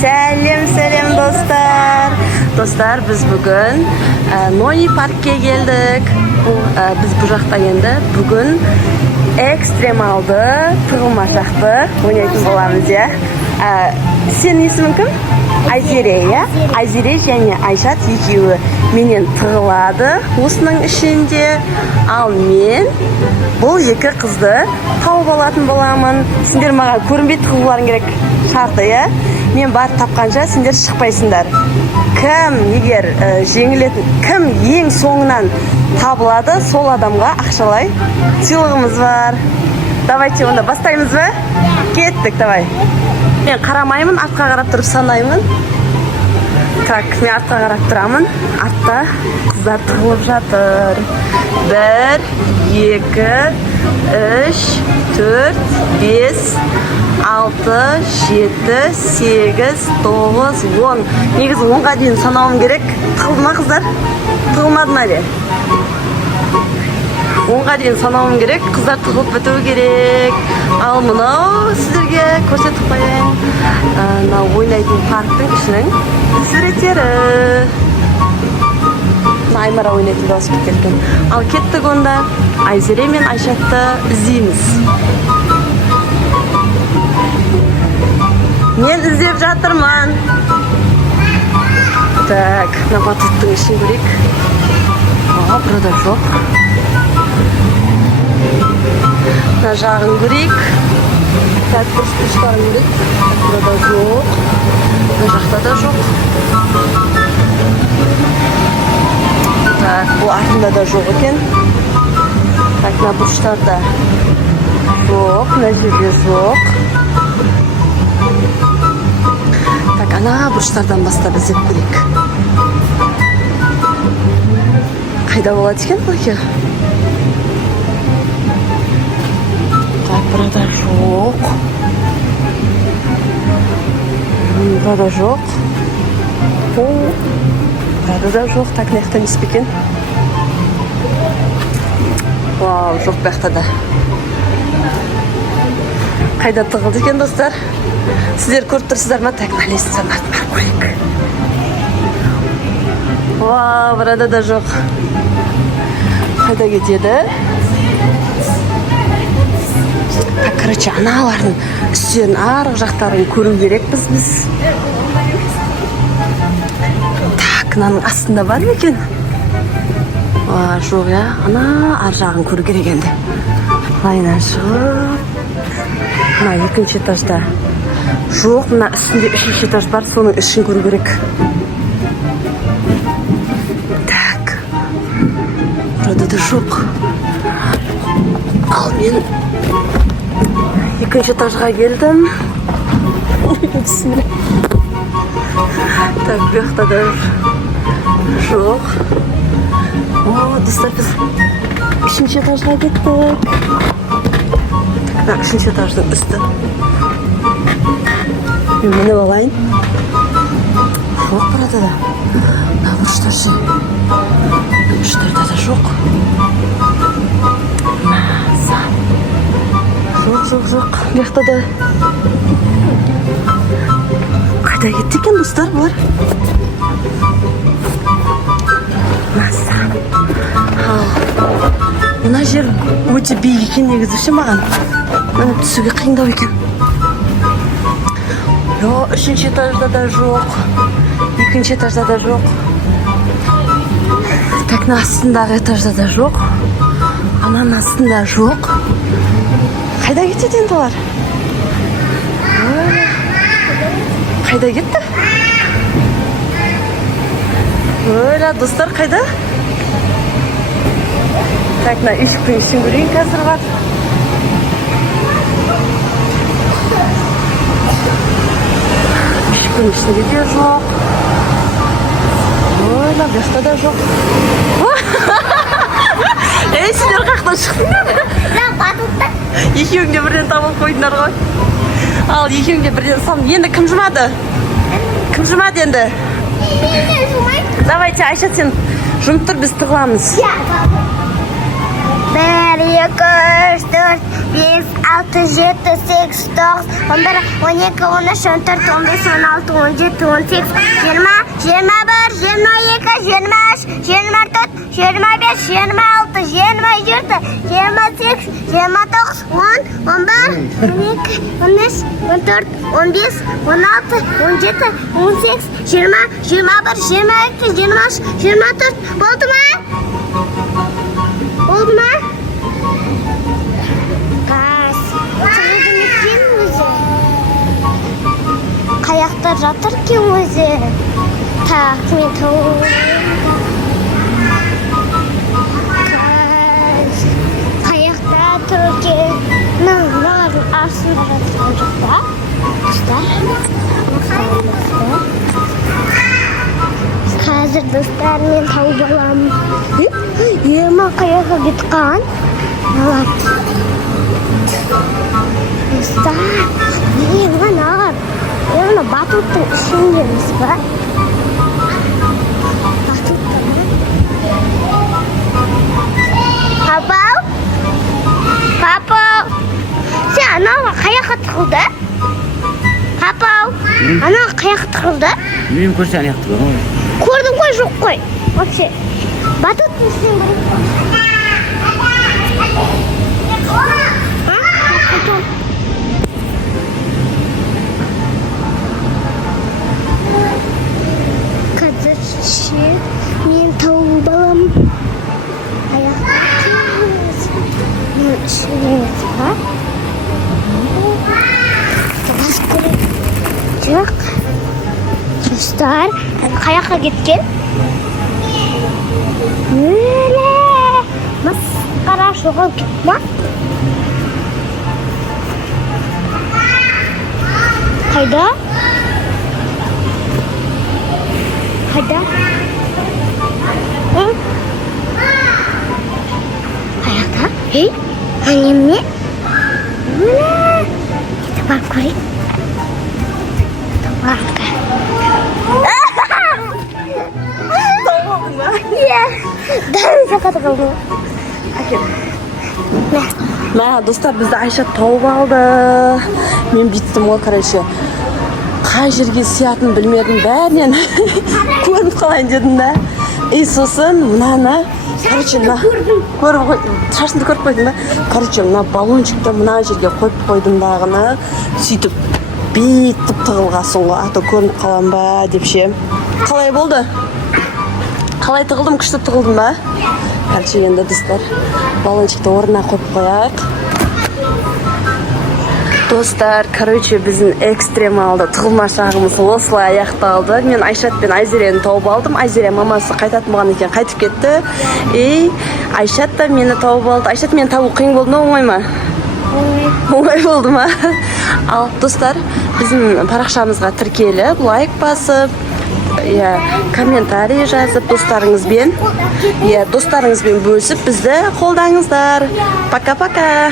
Сәлем достар. Достар, біз бүгін Нои паркке келдік. Біз бұл жақта енді бүгін экстремалды тығылмашақты ойнайтын боламыз, я. Сенің есімің кім? Айзере, я? Айзере және Айшат екеуі менен тығылады осының ішінде. Ал мен бұл екі қызды тауып алатын боламын. Сендер маған көрінбей тығылуларың керек шарты, я? Мен барып тапқанша сендер шықпайсыңдар. Кім егер жеңілетін, кім ең соңынан табылады, сол адамға ақшалай сыйлығымыз бар. Давайте онда бастаймыз ба? Кеттік, давай. Мен қарамаймын, артқа қарап тұрып санаймын. Так, мен артқа қарап тұрамын. Артта қыздар тығылып жатыр. 1, 2, 3, 4, 5, 6, 7, 8, 9, 10. Негізі 10-ға дейін санауым керек. Тығылды ма қыздар? Тығылмады ма әле? 10-ға дейін санауым керек. Қыздар тығылып бітуі керек. Ал мұнау сіздерге көрсетіп қояйын. Ойнайтын парктың ішінің суреттері. Аймара ойнайтын велосипед екен. Ал кеттік онда. Айзере мен Айшатты іздейміз. Мен іздеп жатырмын. Так, мына батуттың ішін көрейік. Burada жоқ. Мына жағын көрейік. Так, бұрыштарын көрейік. Burada жоқ. Мына жақта да жоқ. Так, бұл артында да жоқ екен. Так, мына бұрыштарда жоқ. Мына жерде жоқ. Так, ана бұрыштардан бастап іздеп көрейік. Қайда болады екен бұл екен? Так, burada жоқ. Burada жоқ. Burada да жоқ. Так, мына жақта емес пе екен? Вау, жоқ бұл жақта да. Қайда тығылды екен, достар? Сіздер көріп тұрсыздар ма? Так, лестница артына барып көрейік. Вау, burada да жоқ. Қайда кетеді? Так, короче, аналардың үсттерін, арғы жақтарын көру керекпіз біз. Так, мынаның астында бар ма екен? Жоқ, я. Ана ар жағын көру керек енді. Лайнан шығып. Мына екінші этажда жоқ, мына үстінде үшінші этаж бар, соның ішін көру керек. Так, burada да жоқ. Ал мен екінші этажға келдім. Так, бұл жақта да жоқ. Достар, біз үшінші этажға кеттік. Так, үшінші этаждың үсті. Мен мініп алайын. Жоқ, burada да. Мына бұрыштар ше. Бұрыштарда да жоқ. Жоқ. Бұл жақта да. Қайда кетті екен, достар, бұлар? Мына жер өте биік екен негізі ше маған. Мені түсуге қиындау екен. Үшінші этажда да жоқ. Екінші этажда да жоқ. Так, астындағы этажда да жоқ. Ананың астында жоқ. Қайда кетеді енді олар? Қайда кетті? Достар, қайда? Так, мына үйшіктің ішін көрейін қазір бар. Үйшіктің ішінде де жоқ. Бұл жақта да жоқ. Сендер қақтан шықтыңдар? Екеуің де бірден табылып қойдыңдар ғой. Ал екеуің де бірден салым. Енді кім жұмады? Кім жұмады енді? Давайте, Айшат, сен жұмып тұр, біз тығыламыз. 1, 2, 3, 4, 5, 6, 7, 8, 9, 11, 12, 13, 14, 15, 16, 17, 18, 20, 21, 22, 23, 24, 25, 26, 27, 28, 29, 10, 11, 12, 13, 14, 15, 16, 17, 18, 20, 21, 22, 23, 24. Oldu mu? Oldu mu? Gaz. Çevirdim etken өзі. Қаяқта жатыр кен өзі. Так, мен тауып. Қаяқта тұр екен. Мыналардың астында жатқан жоқ па? Достар. Қазір достар мен тауып аламын. Ема қаяққа кетқан. Достар, мынау. Яғни батуттың ішіндеміз ба? Папау? Папау? Сен анауға қаяққа тығылды? Папау? Анауға қаяққа тығылды? Мен көрсен аяқты бар ғой. Көрдім ғой, жоқ қой. Вообще. Батуттың ішінен қазірше мен тауып аламын. Аяқта кеміз. Мен ішінеміз ба? Жоқ. Достар, қаяққа кеткен? Өлі! Масқара жоғалып кетті ма? Қайда? Қайда? Қаяқта? Ей, әнеме? Өлі! Кетіп барып көрейік. Иә, дәл жақаты қалды. Мә, достар, бізді Айша тауып алды. Мен бүйттім ғой, короче. Қай жерге сиятынын білмедім, бәрінен көріп қалайын дедім да. Сосын мынаны, короче, көріп қойдым. Шашынды көріп қойдым да. Короче, мына баллончикті мына жерге қойып қойдым дағыны. Сөйтіп бейттіп тығылғасын ғой, аты көрініп қалам ба деп ше. Қалай болды? Қалай тығылдым, күшті тығылдым ба? Короче, енді достар, баллончикті орнына қойып қояйық. Достар, короче, біздің экстремалды тығылма шағымыз осылай аяқталды. Мен Айшат пен Айзерені тауып алдым. Айзере мамасы қайтатын болған екен, қайтып кетті. Айшат та мені тауып алды. Айшат, мені табу қиын болды ма, оңай ма? Оңай болды ма? Ал достар, біздің парақшамызға тіркеліп, лайк басып, комментарий жазып, достарыңызбен бөлісіп бізді қолдаңыздар. Пока-пока.